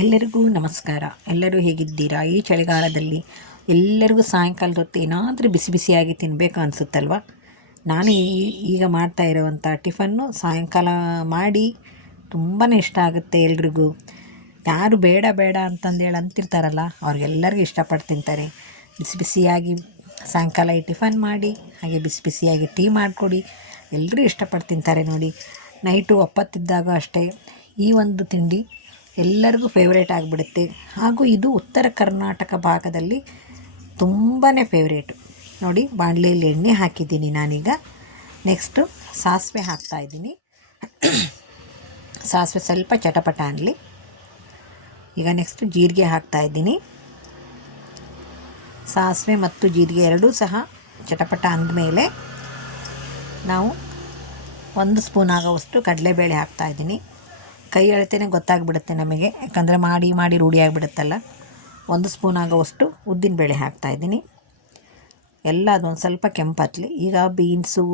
ಎಲ್ಲರಿಗೂ ನಮಸ್ಕಾರ. ಎಲ್ಲರೂ ಹೇಗಿದ್ದೀರಾ? ಈ ಚಳಿಗಾಲದಲ್ಲಿ ಎಲ್ಲರಿಗೂ ಸಾಯಂಕಾಲದ ಹೊತ್ತು ಏನಾದರೂ ಬಿಸಿ ಬಿಸಿಯಾಗಿ ತಿನ್ನಬೇಕು ಅನಿಸುತ್ತಲ್ವ? ನಾನು ಈಗ ಮಾಡ್ತಾ ಇರುವಂಥ ಟಿಫನ್ನು ಸಾಯಂಕಾಲ ಮಾಡಿ ತುಂಬಾ ಇಷ್ಟ ಆಗುತ್ತೆ ಎಲ್ರಿಗೂ. ಯಾರು ಬೇಡ ಬೇಡ ಅಂತಂದೇಳಿ ಅಂತಿರ್ತಾರಲ್ಲ, ಅವ್ರಿಗೆಲ್ಲರಿಗೂ ಇಷ್ಟಪಟ್ಟು ತಿಂತಾರೆ. ಬಿಸಿ ಬಿಸಿಯಾಗಿ ಸಾಯಂಕಾಲ ಈ ಟಿಫನ್ ಮಾಡಿ, ಹಾಗೆ ಬಿಸಿ ಬಿಸಿಯಾಗಿ ಟೀ ಮಾಡಿಕೊಡಿ. ಎಲ್ಲರೂ ಇಷ್ಟಪಟ್ಟು ತಿಂತಾರೆ ನೋಡಿ. ನೈಟು ಒಪ್ಪತ್ತಿದ್ದಾಗ ಅಷ್ಟೇ ಈ ಒಂದು ತಿಂಡಿ ಎಲ್ಲರಿಗೂ ಫೇವ್ರೇಟ್ ಆಗಿಬಿಡುತ್ತೆ. ಹಾಗೂ ಇದು ಉತ್ತರ ಕರ್ನಾಟಕ ಭಾಗದಲ್ಲಿ ತುಂಬಾ ಫೇವ್ರೇಟು ನೋಡಿ, ಬಾಣಲೆಯಲ್ಲಿ ಎಣ್ಣೆ ಹಾಕಿದ್ದೀನಿ ನಾನೀಗ. ನೆಕ್ಸ್ಟು ಸಾಸಿವೆ ಹಾಕ್ತಾಯಿದ್ದೀನಿ ಸಾಸಿವೆ ಸ್ವಲ್ಪ ಚಟಪಟ ಅನ್ನಲಿ ಈಗ ನೆಕ್ಸ್ಟು ಜೀರಿಗೆ ಹಾಕ್ತಾಯಿದ್ದೀನಿ ಸಾಸಿವೆ ಮತ್ತು ಜೀರಿಗೆ ಎರಡೂ ಸಹ ಚಟಪಟ ಅಂದಮೇಲೆ ನಾವು ಒಂದು ಸ್ಪೂನ್ ಆಗೋವಷ್ಟು ಕಡಲೆಬೇಳೆ ಹಾಕ್ತಾಯಿದ್ದೀನಿ ಕೈ ಅಳತೆನೇ ಗೊತ್ತಾಗ್ಬಿಡುತ್ತೆ ನಮಗೆ. ಯಾಕಂದರೆ ಮಾಡಿ ಮಾಡಿ ರೂಢಿ ಆಗಿಬಿಡುತ್ತಲ್ಲ. ಒಂದು ಸ್ಪೂನ್ ಆಗೋವಷ್ಟು ಉದ್ದಿನಬೇಳೆ ಹಾಕ್ತಾಯಿದ್ದೀನಿ ಎಲ್ಲ ಅದೊಂದು ಸ್ವಲ್ಪ ಕೆಂಪತ್ಲಿ ಈಗ ಬೀನ್ಸು,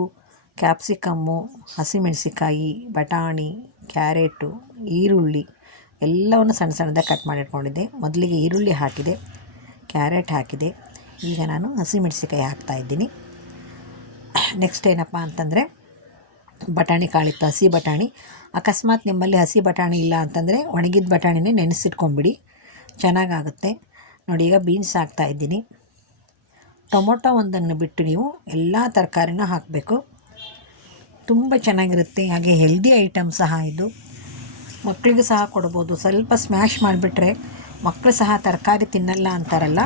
ಕ್ಯಾಪ್ಸಿಕಮ್ಮು ಹಸಿಮೆಣಸಿಕಾಯಿ ಬಟಾಣಿ, ಕ್ಯಾರೆಟು, ಈರುಳ್ಳಿ ಎಲ್ಲವನ್ನು ಸಣ್ಣ ಸಣ್ಣದಾಗಿ ಕಟ್ ಮಾಡಿಟ್ಕೊಂಡಿದ್ದೆ ಮೊದಲಿಗೆ ಈರುಳ್ಳಿ ಹಾಕಿದೆ, ಕ್ಯಾರೆಟ್ ಹಾಕಿದೆ. ಈಗ ನಾನು ಹಸಿಮೆಣಸಿಕಾಯಿ ಹಾಕ್ತಾಯಿದ್ದೀನಿ ನೆಕ್ಸ್ಟ್ ಏನಪ್ಪ ಅಂತಂದರೆ ಬಟಾಣಿ ಕಾಳಿತ್ತು, ಹಸಿ ಬಟಾಣಿ. ಅಕಸ್ಮಾತ್ ನಿಮ್ಮಲ್ಲಿ ಹಸಿ ಬಟಾಣಿ ಇಲ್ಲ ಅಂತಂದರೆ ಒಣಗಿದ ಬಟಾಣಿನೇ ನೆನೆಸಿಟ್ಕೊಂಬಿಡಿ ಚೆನ್ನಾಗಾಗುತ್ತೆ. ನೋಡಿ, ಈಗ ಬೀನ್ಸ್ ಹಾಕ್ತಾ ಇದ್ದೀನಿ. ಟೊಮೊಟೊ ಒಂದನ್ನು ಬಿಟ್ಟು ನೀವು ಎಲ್ಲ ತರಕಾರಿನೂ ಹಾಕಬೇಕು. ತುಂಬ ಚೆನ್ನಾಗಿರುತ್ತೆ. ಹಾಗೆ ಹೆಲ್ದಿ ಐಟಮ್ ಸಹ ಇದು. ಮಕ್ಕಳಿಗೂ ಸಹ ಕೊಡ್ಬೋದು. ಸ್ವಲ್ಪ ಸ್ಮ್ಯಾಶ್ ಮಾಡಿಬಿಟ್ರೆ ಮಕ್ಕಳು ಸಹ ತರಕಾರಿ ತಿನ್ನಲ್ಲ ಅಂತಾರಲ್ಲ,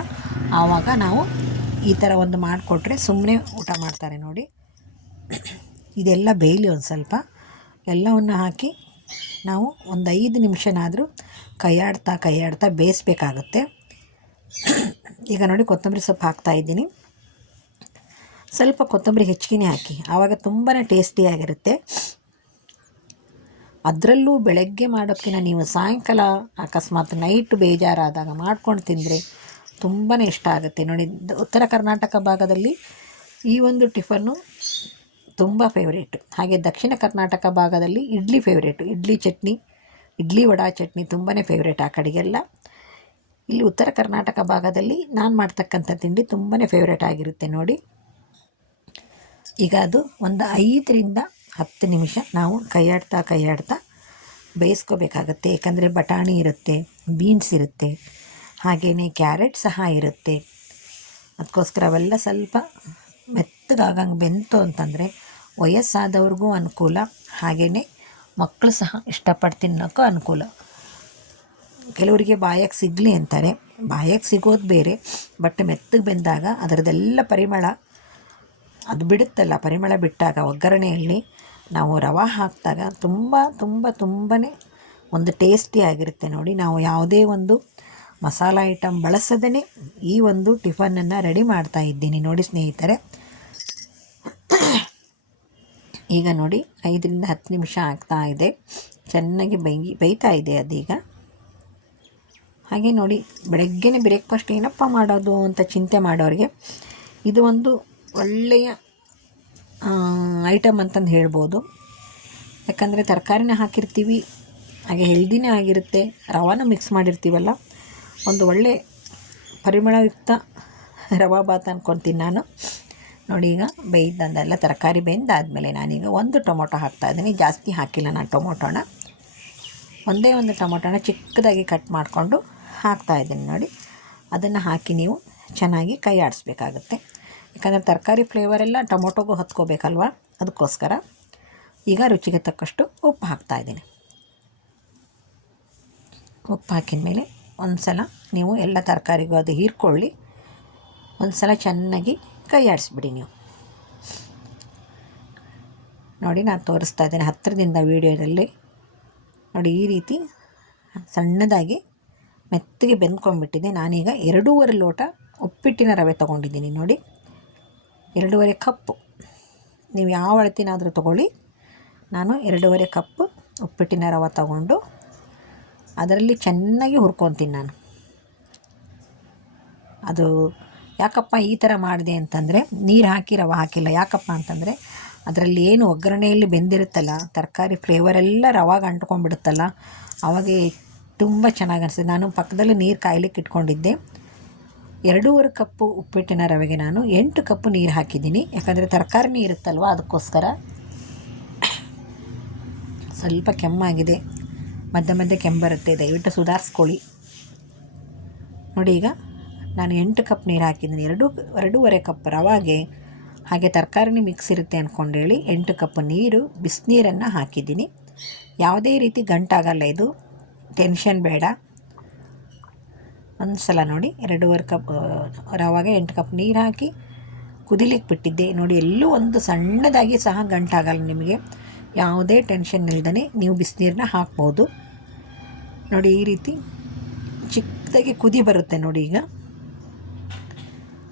ಆವಾಗ ನಾವು ಈ ಥರ ಒಂದು ಮಾಡಿಕೊಟ್ರೆ ಸುಮ್ಮನೆ ಊಟ ಮಾಡ್ತಾರೆ ನೋಡಿ. ಇದೆಲ್ಲ ಬೇಯಲಿ ಒಂದು ಸ್ವಲ್ಪ. ಎಲ್ಲವನ್ನು ಹಾಕಿ ನಾವು ಒಂದು ಐದು ನಿಮಿಷನಾದರೂ ಕೈಯಾಡ್ತಾ ಕೈಯಾಡ್ತಾ ಬೇಯಿಸ್ಬೇಕಾಗುತ್ತೆ. ಈಗ ನೋಡಿ ಕೊತ್ತಂಬರಿ ಸೊಪ್ಪು ಹಾಕ್ತಾ ಇದ್ದೀನಿ. ಸ್ವಲ್ಪ ಕೊತ್ತಂಬರಿ ಹೆಚ್ಚಿಗೆ ಹಾಕಿ. ಆವಾಗ ತುಂಬಾ ಟೇಸ್ಟಿಯಾಗಿರುತ್ತೆ ಅದರಲ್ಲೂ ಬೆಳಗ್ಗೆ ಮಾಡೋಕ್ಕಿಂತ ನೀವು ಸಾಯಂಕಾಲ ಅಕಸ್ಮಾತ್ ನೈಟ್ ಬೇಜಾರಾದಾಗ ಮಾಡ್ಕೊಂಡು ತಿಂದರೆ ತುಂಬಾ ಇಷ್ಟ ಆಗುತ್ತೆ. ನೋಡಿ, ಉತ್ತರ ಕರ್ನಾಟಕ ಭಾಗದಲ್ಲಿ ಈ ಒಂದು ಟಿಫನ್ನು ತುಂಬ ಫೇವ್ರೇಟು ಹಾಗೆ ದಕ್ಷಿಣ ಕರ್ನಾಟಕ ಭಾಗದಲ್ಲಿ ಇಡ್ಲಿ ಫೇವ್ರೇಟು ಇಡ್ಲಿ ಚಟ್ನಿ, ಇಡ್ಲಿ ವಡಾ ಚಟ್ನಿ ತುಂಬಾ ಫೇವ್ರೇಟ್ ಆ ಕಡೆಗೆಲ್ಲ. ಇಲ್ಲಿ ಉತ್ತರ ಕರ್ನಾಟಕ ಭಾಗದಲ್ಲಿ ನಾನು ಮಾಡ್ತಕ್ಕಂಥ ತಿಂಡಿ ತುಂಬಾ ಫೇವ್ರೇಟ್ ಆಗಿರುತ್ತೆ ನೋಡಿ. ಈಗ ಅದು ಒಂದು ಐದರಿಂದ ಹತ್ತು ನಿಮಿಷ ನಾವು ಕೈಯಾಡ್ತಾ ಕೈಯಾಡ್ತಾ ಬೇಯಿಸ್ಕೋಬೇಕಾಗತ್ತೆ. ಏಕೆಂದರೆ ಬಟಾಣಿ ಇರುತ್ತೆ, ಬೀನ್ಸ್ ಇರುತ್ತೆ ಹಾಗೆಯೇ ಕ್ಯಾರೆಟ್ ಸಹ ಇರುತ್ತೆ. ಅದಕ್ಕೋಸ್ಕರ ಅವೆಲ್ಲ ಸ್ವಲ್ಪ ಮೆತ್ತಗಾಗಂಗೆ ಬೆಂತು ಅಂತಂದರೆ ವಯಸ್ಸಾದವ್ರಿಗೂ ಅನುಕೂಲ. ಹಾಗೆಯೇ ಮಕ್ಕಳು ಸಹ ಇಷ್ಟಪಟ್ಟು ತಿನ್ನೋಕ್ಕೂ ಅನುಕೂಲ. ಕೆಲವರಿಗೆ ಬಾಯಕ್ಕೆ ಸಿಗಲಿ ಅಂತಾರೆ. ಬಾಯಕ್ಕೆ ಸಿಗೋದು ಬೇರೆ, ಬಟ್ ಮೆತ್ತಗೆ ಬೆಂದಾಗ ಅದರದ್ದೆಲ್ಲ ಪರಿಮಳ ಅದು ಬಿಡುತ್ತಲ್ಲ, ಪರಿಮಳ ಬಿಟ್ಟಾಗ ಒಗ್ಗರಣೆಯಲ್ಲಿ ನಾವು ರವೆ ಹಾಕಿದಾಗ ತುಂಬ ತುಂಬ ತುಂಬಾ ಒಂದು ಟೇಸ್ಟಿಯಾಗಿರುತ್ತೆ ನೋಡಿ. ನಾವು ಯಾವುದೇ ಒಂದು ಮಸಾಲ ಐಟಮ್ ಬಳಸದೇ ಈ ಒಂದು ಟಿಫನನ್ನು ರೆಡಿ ಮಾಡ್ತಾ ಇದ್ದೀನಿ ನೋಡಿ ಸ್ನೇಹಿತರೆ. ಈಗ ನೋಡಿ, ಐದರಿಂದ ಹತ್ತು ನಿಮಿಷ ಆಗ್ತಾ ಇದೆ. ಚೆನ್ನಾಗಿ ಬೈಗಿ ಬೈತಾ ಇದೆ ಅದೀಗ. ಹಾಗೆ ನೋಡಿ, ಬೆಳಗ್ಗೆನೇ ಬ್ರೇಕ್ಫಾಸ್ಟ್ ಏನಪ್ಪ ಮಾಡೋದು ಅಂತ ಚಿಂತೆ ಮಾಡೋರಿಗೆ, ಇದು ಒಂದು ಒಳ್ಳೆಯ ಐಟಮ್ ಅಂತಂದು ಹೇಳ್ಬೋದು. ಯಾಕಂದರೆ ತರಕಾರಿನ ಹಾಕಿರ್ತೀವಿ, ಹಾಗೆ ಹೆಲ್ದಿನೇ ಆಗಿರುತ್ತೆ, ರವಾನ ಮಿಕ್ಸ್ ಮಾಡಿರ್ತೀವಲ್ಲ, ಒಂದು ಒಳ್ಳೆ ಪರಿಮಳಯುಕ್ತ ರವಾ ಬಾತ್ ಅಂದ್ಕೊತೀನಿ ನಾನು. ನೋಡಿ ಈಗ ಬೇಯ್ದಂದೆಲ್ಲ ತರಕಾರಿ ಬೇಯ್ದಾದಮೇಲೆ ನಾನೀಗ ಒಂದು ಟೊಮೊಟೊ ಹಾಕ್ತಾಯಿದ್ದೀನಿ ಜಾಸ್ತಿ ಹಾಕಿಲ್ಲ ನಾನು ಟೊಮೊಟೊನ. ಒಂದೇ ಒಂದು ಟೊಮೊಟೊನ ಚಿಕ್ಕದಾಗಿ ಕಟ್ ಮಾಡಿಕೊಂಡು ಹಾಕ್ತಾಯಿದ್ದೀನಿ ನೋಡಿ. ಅದನ್ನು ಹಾಕಿ ನೀವು ಚೆನ್ನಾಗಿ ಕೈ ಆಡಿಸ್ಬೇಕಾಗುತ್ತೆ. ಯಾಕಂದರೆ ತರಕಾರಿ ಫ್ಲೇವರೆಲ್ಲ ಟೊಮೊಟೊಗೂ ಹೊತ್ಕೋಬೇಕಲ್ವ? ಅದಕ್ಕೋಸ್ಕರ ಈಗ ರುಚಿಗೆ ತಕ್ಕಷ್ಟು ಉಪ್ಪು ಹಾಕ್ತಾಯಿದ್ದೀನಿ ಉಪ್ಪು ಹಾಕಿದ ಮೇಲೆ ಒಂದು ಸಲ ನೀವು ಎಲ್ಲ ತರಕಾರಿಗೂ ಅದು ಹೀರ್ಕೊಳ್ಳಿ. ಒಂದು ಸಲ ಚೆನ್ನಾಗಿ ಕೈ ಆಡಿಸ್ಬಿಡಿ ನೀವು. ನೋಡಿ ನಾನು ತೋರಿಸ್ತಾ ಇದ್ದೇನೆ ಹತ್ತಿರದಿಂದ ವೀಡಿಯೋದಲ್ಲಿ. ನೋಡಿ ಈ ರೀತಿ ಸಣ್ಣದಾಗಿ ಮೆತ್ತಗೆ ಬೆಂದ್ಕೊಂಡ್ಬಿಟ್ಟಿದೆ. ನಾನೀಗ ಎರಡೂವರೆ ಲೋಟ ಉಪ್ಪಿಟ್ಟಿನ ರವೆ ತೊಗೊಂಡಿದ್ದೀನಿ ನೋಡಿ. ಎರಡೂವರೆ ಕಪ್ಪು ನೀವು ಯಾವ ಅಳತಿನಾದರೂ ತೊಗೊಳ್ಳಿ. ನಾನು ಎರಡೂವರೆ ಕಪ್ಪು ಉಪ್ಪಿಟ್ಟಿನ ರವೆ ತಗೊಂಡು ಅದರಲ್ಲಿ ಚೆನ್ನಾಗಿ ಹುರ್ಕೊತೀನಿ ನಾನು. ಅದು ಯಾಕಪ್ಪ ಈ ಥರ ಮಾಡಿದೆ ಅಂತಂದರೆ ನೀರು ಹಾಕಿ ರವೆ ಹಾಕಿಲ್ಲ. ಯಾಕಪ್ಪ ಅಂತಂದರೆ ಅದರಲ್ಲಿ ಏನು ಒಗ್ಗರಣೆಯಲ್ಲಿ ಬೆಂದಿರುತ್ತಲ್ಲ, ತರಕಾರಿ ಫ್ಲೇವರೆಲ್ಲ ರವಾಗ ಅಂಟ್ಕೊಂಡ್ಬಿಡುತ್ತಲ್ಲ ಆವಾಗ ತುಂಬ ಚೆನ್ನಾಗಿ ಅನಿಸ್ತದೆ ನಾನು ಪಕ್ಕದಲ್ಲಿ ನೀರು ಕಾಯಲಿಕ್ಕೆ ಇಟ್ಕೊಂಡಿದ್ದೆ. ಎರಡೂವರೆ ಕಪ್ಪು ಉಪ್ಪಿಟ್ಟಿನ ರವೆಗೆ ನಾನು ಎಂಟು ಕಪ್ಪು ನೀರು ಹಾಕಿದ್ದೀನಿ. ಯಾಕಂದರೆ ತರಕಾರಿ ಇರುತ್ತಲ್ವ ಅದಕ್ಕೋಸ್ಕರ ಸ್ವಲ್ಪ ಕೆಮ್ಮಾಗಿದೆ. ಮಧ್ಯೆ ಮಧ್ಯೆ ಕೆಮ್ಮು ಬರುತ್ತೆ. ದಯವಿಟ್ಟು ಸುಧಾರಿಸ್ಕೊಳ್ಳಿ. ನೋಡಿ ಈಗ. ನಾನು ಎಂಟು ಕಪ್ ನೀರು ಹಾಕಿದ್ದೀನಿ. ಎರಡು, ಎರಡೂವರೆ ಕಪ್ ರವಾಗೆ, ಹಾಗೆ ತರಕಾರಿನೇ ಮಿಕ್ಸ್ ಇರುತ್ತೆ ಅಂದ್ಕೊಂಡೇಳಿ ಎಂಟು ಕಪ್ ನೀರು, ಬಿಸಿನೀರನ್ನು ಹಾಕಿದ್ದೀನಿ. ಯಾವುದೇ ರೀತಿ ಗಂಟಾಗಲ್ಲ ಇದು. ಟೆನ್ಷನ್ ಬೇಡ. ಒಂದು ಸಲ ನೋಡಿ, ಎರಡೂವರೆ ಕಪ್ ರವಾಗೆ ಎಂಟು ಕಪ್ ನೀರು ಹಾಕಿ ಕುದಿಲಿಕ್ಕೆ ಬಿಟ್ಟಿದ್ದೆ. ನೋಡಿ, ಎಲ್ಲೂ ಒಂದು ಸಣ್ಣದಾಗಿ ಸಹ ಗಂಟಾಗಲ್ಲ ನಿಮಗೆ. ಯಾವುದೇ ಟೆನ್ಷನ್ ಇಲ್ಲದೇ ನೀವು ಬಿಸಿನೀರನ್ನ ಹಾಕ್ಬೋದು. ನೋಡಿ, ಈ ರೀತಿ ಚಿಕ್ಕದಾಗಿ ಕುದಿ ಬರುತ್ತೆ ನೋಡಿ ಈಗ.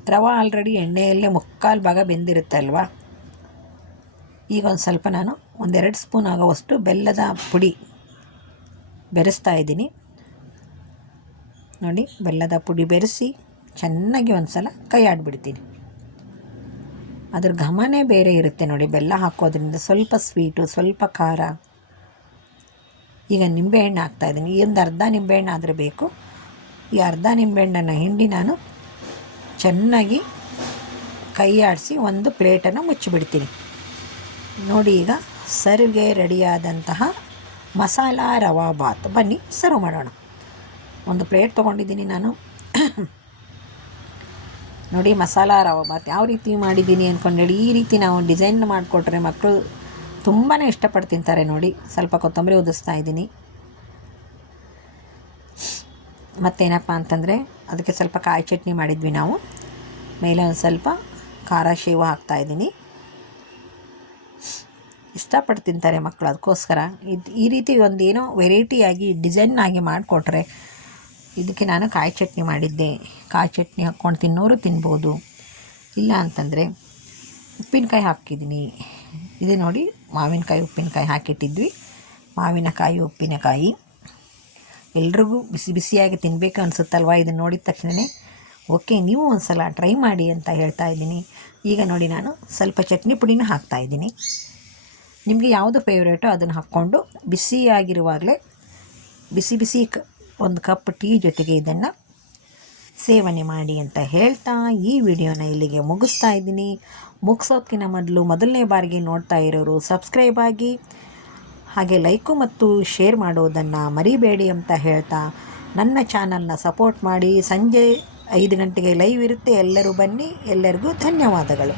ರವೆ ಆಲ್ರೆಡಿ ಎಣ್ಣೆಯಲ್ಲೇ ಮುಕ್ಕಾಲು ಭಾಗ ಬೆಂದಿರುತ್ತೆ ಅಲ್ವಾ? ಈಗ ಒಂದು ಸ್ವಲ್ಪ ನಾನು ಒಂದೆರಡು ಸ್ಪೂನ್ ಆಗೋವಷ್ಟು ಬೆಲ್ಲದ ಪುಡಿ ಬೆರೆಸ್ತಾ ಇದ್ದೀನಿ. ನೋಡಿ, ಬೆಲ್ಲದ ಪುಡಿ ಬೆರೆಸಿ ಚೆನ್ನಾಗಿ ಒಂದು ಸಲ ಕೈ ಆಡಿಬಿಡ್ತೀನಿ. ಅದ್ರ ಘಮನೇ ಬೇರೆ ಇರುತ್ತೆ ನೋಡಿ, ಬೆಲ್ಲ ಹಾಕೋದ್ರಿಂದ ಸ್ವಲ್ಪ ಸ್ವೀಟು, ಸ್ವಲ್ಪ ಖಾರ. ಈಗ ನಿಂಬೆಹಣ್ಣು ಹಾಕ್ತಾಯಿದ್ದೀನಿ ಒಂದು ಅರ್ಧ ನಿಂಬೆಹಣ್ಣು ಆದರೆ ಬೇಕು. ಈ ಅರ್ಧ ನಿಂಬೆಹಣ್ಣನ್ನು ಹಿಂಡಿ ನಾನು ಚೆನ್ನಾಗಿ ಕೈ ಆಡಿಸಿ ಒಂದು ಪ್ಲೇಟನ್ನು ಮುಚ್ಚಿಬಿಡ್ತೀನಿ. ನೋಡಿ ಈಗ ಸರ್ವ್ಗೆ ರೆಡಿಯಾದಂತಹ ಮಸಾಲ ರವಾ ಬಾತ್. ಬನ್ನಿ ಸರ್ವ್ ಮಾಡೋಣ. ಒಂದು ಪ್ಲೇಟ್ ತೊಗೊಂಡಿದ್ದೀನಿ ನಾನು. ನೋಡಿ ಮಸಾಲ ರವಾ ಬಾತ್ ಯಾವ ರೀತಿ ಮಾಡಿದ್ದೀನಿ ಅಂದ್ಕೊಂಡೇಳಿ ಈ ರೀತಿ ನಾವು ಡಿಸೈನ್ ಮಾಡಿಕೊಟ್ರೆ ಮಕ್ಕಳು ತುಂಬಾ ಇಷ್ಟಪಟ್ಟು ತಿಂತಾರೆ ನೋಡಿ. ಸ್ವಲ್ಪ ಕೊತ್ತಂಬರಿ ಉದಿಸ್ತಾ ಇದ್ದೀನಿ. ಮತ್ತೇನಪ್ಪ ಅಂತಂದರೆ, ಅದಕ್ಕೆ ಸ್ವಲ್ಪ ಕಾಯಿ ಚಟ್ನಿ ಮಾಡಿದ್ವಿ ನಾವು. ಮೇಲೆ ಒಂದು ಸ್ವಲ್ಪ ಖಾರ ಶೇವು ಹಾಕ್ತಾಯಿದ್ದೀನಿ ಇಷ್ಟಪಟ್ಟು ತಿಂತಾರೆ ಮಕ್ಕಳು ಅದಕ್ಕೋಸ್ಕರ. ಇದು ಈ ರೀತಿ ಒಂದೇನೋ ವೆರೈಟಿಯಾಗಿ ಡಿಸೈನ್ ಆಗಿ ಮಾಡಿಕೊಟ್ರೆ, ಇದಕ್ಕೆ ನಾನು ಕಾಯಿ ಚಟ್ನಿ ಮಾಡಿದ್ದೆ. ಕಾಯಿ ಚಟ್ನಿ ಹಾಕ್ಕೊಂಡು ತಿನ್ನೋರು ತಿನ್ಬೋದು. ಇಲ್ಲ ಅಂತಂದರೆ, ಉಪ್ಪಿನಕಾಯಿ ಹಾಕಿದ್ದೀನಿ ಇದು ನೋಡಿ, ಮಾವಿನಕಾಯಿ, ಉಪ್ಪಿನಕಾಯಿ ಹಾಕಿಟ್ಟಿದ್ವಿ. ಮಾವಿನಕಾಯಿ, ಉಪ್ಪಿನಕಾಯಿ. ಎಲ್ರಿಗೂ ಬಿಸಿ ಬಿಸಿಯಾಗಿ ತಿನ್ನಬೇಕು ಅನಿಸುತ್ತಲ್ವಾ? ಇದನ್ನು ನೋಡಿದ ತಕ್ಷಣವೇ ಓಕೆ, ನೀವು ಒಂದು ಸಲ ಟ್ರೈ ಮಾಡಿ ಅಂತ ಹೇಳ್ತಾ ಇದ್ದೀನಿ. ಈಗ ನೋಡಿ ನಾನು ಸ್ವಲ್ಪ ಚಟ್ನಿ ಪುಡಿನೂ ಹಾಕ್ತಾಯಿದ್ದೀನಿ ನಿಮಗೆ ಯಾವುದು ಫೇವ್ರೇಟೋ ಅದನ್ನು ಹಾಕ್ಕೊಂಡು ಬಿಸಿಯಾಗಿರುವಾಗಲೇ ಬಿಸಿ ಬಿಸಿ ಕ, ಒಂದು ಕಪ್ ಟೀ ಜೊತೆಗೆ ಇದನ್ನು ಸೇವನೆ ಮಾಡಿ ಅಂತ ಹೇಳ್ತಾ ಈ ವಿಡಿಯೋನ ಇಲ್ಲಿಗೆ ಮುಗಿಸ್ತಾ ಇದ್ದೀನಿ. ಮುಗಿಸೋದಕ್ಕಿಂತ ಮೊದಲು ಮೊದಲನೇ ಬಾರಿಗೆ ನೋಡ್ತಾ ಇರೋರು ಸಬ್ಸ್ಕ್ರೈಬ್ ಆಗಿ ಹಾಗೆ ಲೈಕು ಮತ್ತು ಶೇರ್ ಮಾಡೋದನ್ನು ಮರಿಬೇಡಿ ಅಂತ ಹೇಳ್ತಾ ನನ್ನ ಚಾನಲ್ನ ಸಪೋರ್ಟ್ ಮಾಡಿ ಸಂಜೆ ಐದು ಗಂಟೆಗೆ ಲೈವ್ ಇರುತ್ತೆ ಎಲ್ಲರೂ ಬನ್ನಿ, ಎಲ್ಲರಿಗೂ ಧನ್ಯವಾದಗಳು.